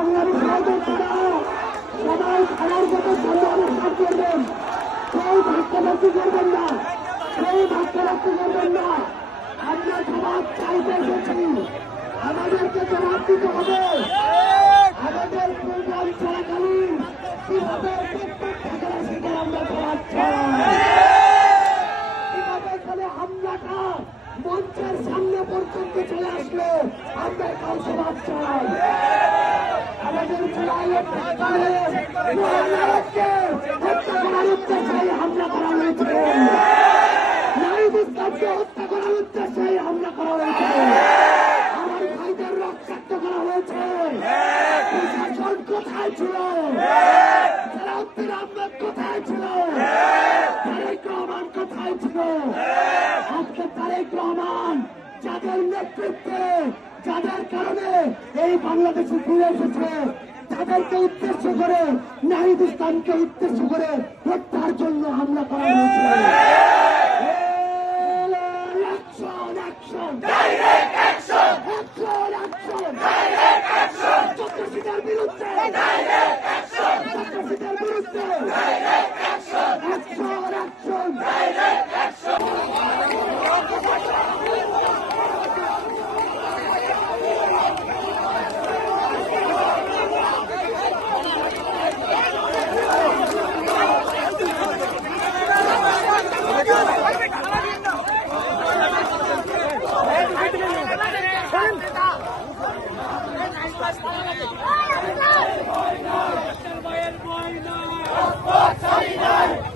বাংলাদেশ সরকার সবাই খেলার মতো সামনে অনুষ্ঠান করবেন। কেউ ধাক্কাধাক্কি করবেন না, কেউ ধাক্কাধাক্কি করবেন না। আমরা জবাব চাইতে এসেছি, আমাদেরকে জবাব দিতে হবে। আমাদের প্রোগ্রাম চলাকালীন কিভাবে সেটা আমরা জবাব চাই। কিভাবে চলে হামলাটা মঞ্চের সামনে পর্যন্ত চলে আসলো, আমরা কাল জবাব চাই। আমাদের জুলাইয়ের হত্যা করার উদ্দেশ্যে হামলা করা হয়েছে, নাহিদ ইসলামকে হত্যা করার উদ্দেশ্যে হামলা করা হয়েছে, আমার ভাইদের রক্তাক্ত করা হয়েছে। প্রশাসন কোথায় ছিল? সালাউদ্দিন আহমেদ কোথায় ছিল? তারেক রহমান কোথায় ছিল? আজকে তারেক রহমান যাদের নেতৃত্বে, যাদের কারণে এই বাংলাদেশে ফিরে এসেছে, তাদেরকে উদ্দেশ্য করে, নাহিদ ইসলামকে উদ্দেশ্য করে হত্যার জন্য হামলা করা হয়েছে। What's